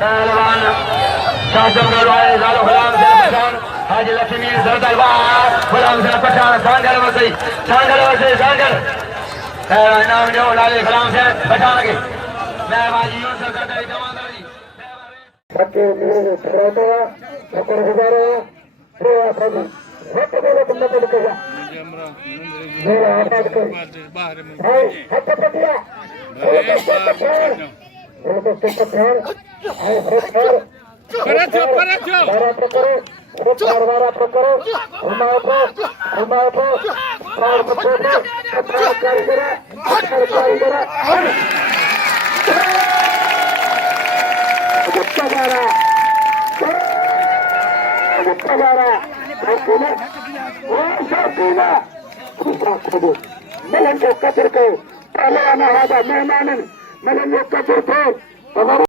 पहलवान शासनगढ़ वाले लालो गुलाम से पठान हाजी लक्ष्मी सरदार गुलाम से पठान सांगल वसी सांगल पहलवान नाम जो लाले गुलाम से पठान के मैं बाजियों से सरदार कमांडरी बच्चे मेरे छोटे बच्चे गुजारे रे आफादी हट बोलो तुम मत लिखेगा मेरा आबाद कर भाई हट पटिया बोलो तो पठान आई हर बारा प्रकरण बारा प्रकरण उमाओ को और पछोड़ो कारीगरा मेहमान